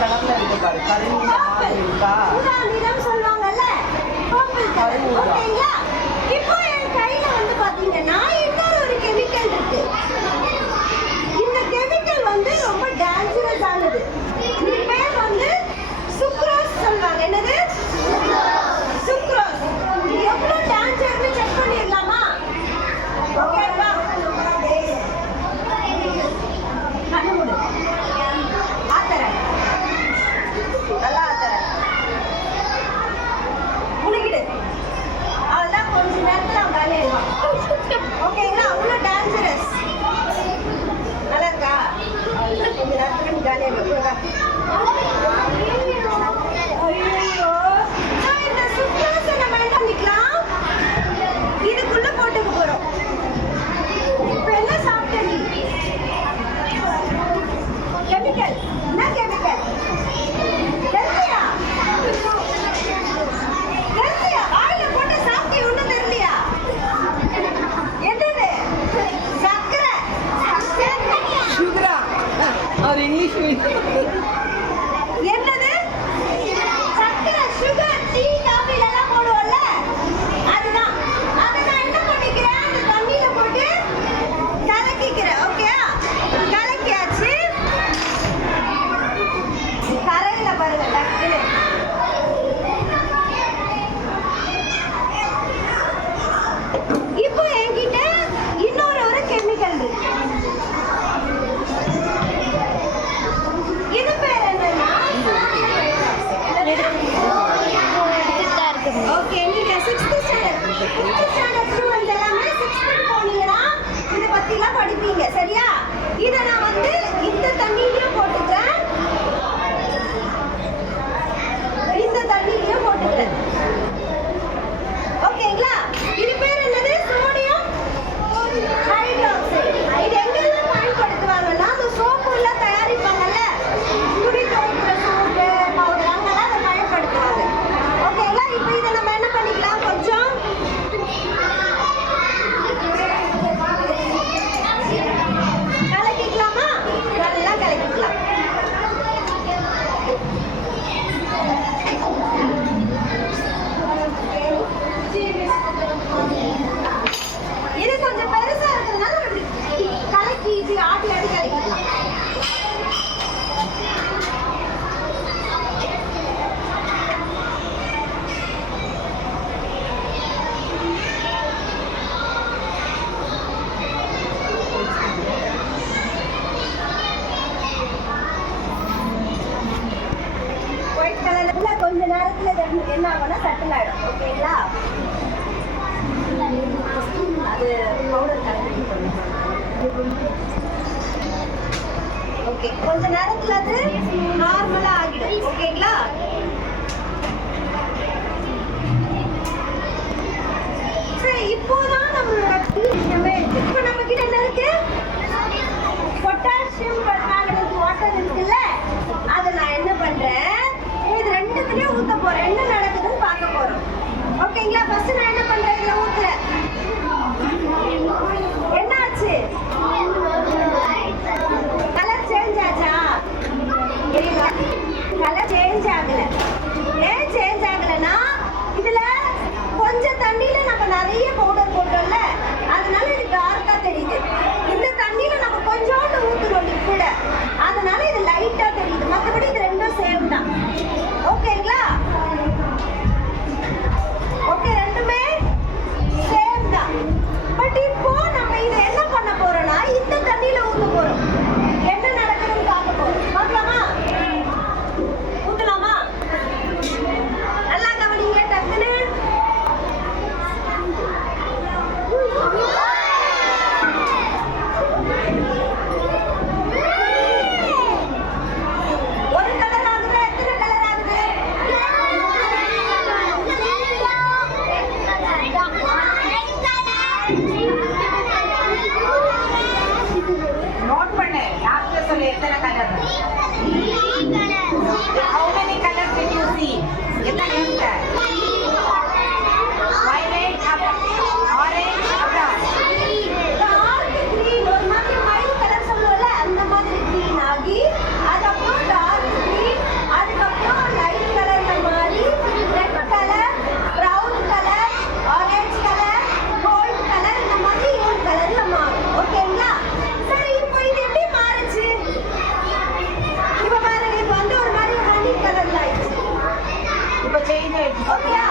கலர்ல இருக்கு பாரு. கருநீல மாதிரி இருக்கா? ஊதா நிறம் சொல்வாங்கல்ல, பர்பிள் கலர். ஓகேங்களா? இப்போ என் கையில வந்து பாத்தீங்கன்னா இன்னொரு ஒரு கெமிக்கல் இருக்கு. இந்த கெமிக்கல் வந்து ரொம்ப டேஞ்சரஸ் ஆனது. இது பேர் வந்து சுக்ரோஸ் சொல்வாங்க. என்னது? சுக்ரோஸ். இது எவ்வளவு டேஞ்சர்னு செக் பண்ணிடலாமா? ஓகேவா? கண்ணு மூடு. ஆத்தரேன். நல்லா ஆத்தரேன். முழுகிடு. அதெல்லாம் கொஞ்ச நேரத்துல அவன் காலியாயிடுவான். ஓகேங்களா? அவ்வளோ டேஞ்சரஸ். நல்லா இருக்கா? அதெல்லாம் கொஞ்ச நேரத்துல நீ காலியாயிடுவா. ஐயோ, இந்த சுக்ரோஸை நம்ம என்ன பண்ணிக்கலாம்? இதுக்குள்ள போட்டுக்க போறோம். இப்ப என்ன சாப்பிட்ட நீ? கெமிக்கல். என்ன கெமிக்கல்? தெரியலையா? தெரியலையா? வாயில போட்டு சாப்பிட்டு ஒண்ணும் தெரியலையா? என்னது? சக்கரை. சுகரா? அது இங்கிலீஷ் என்னது? சக்கரை, சுகர், டீ, காபில எல்லாம் போடுவோம்ல, அதுதான். அதை நான் என்ன பண்ணிக்கிறேன்? அந்த தண்ணியில போட்டு கலக்கிக்கிறேன். ஓகே, கலக்கியாச்சு. கரையில பாருங்க டக்குன்னு. இப்போ என்கிட்ட இன்னொரு ஒரு கெமிக்கல் இருக்கு. இது பேர் என்னன்னா ஓகே, நீங்க 6th ஸ்டாண்டர்ட் ஸ்டூடெண்ட்ஸ் எல்லாமே 6th போனீங்கன்னா இத பத்திலாம் படிப்பீங்க. சரியா? இத நான் வந்து இந்த தண்ணியிலயும் போட்டுக்கிறேன், இந்த தண்ணியிலயும் போட்டுக்கிறேன். ஓகேங்களா? இது பேர் என்னது? Sodium hydroxide. இது எங்கெல்லாம் பயன்படுத்துவாங்கன்னா அந்த சோப்பு எல்லாம் தயாரிப்பாங்கல்ல, துணி துவைக்கிற சோப்பு பவுடர், அங்கெல்லாம் அதை பயன்படுத்துவாங்க. ஓகேங்களா? இப்போ இதை நம்ம என்ன பண்ணிக்கலாம்? கொஞ்சம் கலக்கிக்கலாமா? நல்லா கலக்கிக்கலாம். இது கொஞ்சம் பெருசா இருக்கிறதுனால நம்ம இப்படி கலக்கி இப்படி ஆட்டி ஆட்டி கலக்கிக்கலாம். ஒயிட் கலர்ல கொஞ்ச நேரத்துல என்ன ஆகும்னா சட்டில் ஆயிடும். ஓகேங்களா? அது பவுடர் கலக்கி ஓகே, கொஞ்ச நேரத்துல அது நார்மலா ஆகிடும். ஓகேங்களா? சரி, இப்போதான் நம்மளோட விஷயமே இருக்கு. இப்போ நம்ம கிட்ட என்ன இருக்கு? பொட்டாசியம் பெர்மாங்கனேட் வாட்டர் இருக்குல்ல, அதை நான் என்ன பண்றேன்? இது ரெண்டுத்துலயும் ஊத்த போறேன். என்ன நடக்குதுன்னு பார்க்க போறோம். ஓகேங்களா? ஃபர்ஸ்ட் நான் என்ன பண்றேன்? இதுல ஊத்துறேன். என்னாச்சு? கலர் சேஞ்ச் ஆச்சா? கலர் சேஞ்ச் ஆகல. ஏன் சேஞ்ச் ஆகலன்னா இதுல கொஞ்சம் தண்ணியில நம்ம நிறைய பவுடர் போட்டோம்ல, அதனால இது டார்க்கா தெரியுது. இந்த தண்ணியில நம்ம கொஞ்சோண்டு ஊத்துறோம் லிக்விட, அதனால இது லைட்டா தெரியுது. மற்றபடி இது ரெண்டும் சேம் தான். ஓகேங்களா? ஓகே, ரெண்டுமே சேம் தான். பட் இப்போ நம்ம இதை என்ன பண்ண போறோம்னா இந்த தண்ணியில ஊத்த போறோம். என்ன நடக்குதுன்னு பார்க்க போறோம். பார்க்கலாமா? ஊத்தலாமா? நல்லா கவனிங்க டக்குன்னு. ஒரு கலர் ஆகுது. எத்தனை கலர் ஆகுது? நோட் பண்ணு. லாஸ்ட்ல சொல்லு எத்தனை colour. How many colors did you see? எத்தனை இருக்கு? Violet, orange, அப்புறம் டார்க் கிரீன், ஒரு மாதிரி மயில் கலர் சொல்லுவோம்ல, அந்த மாதிரி கிரீன் ஆகி அதுக்கப்புறம் டார்க் கிரீன், ஓகே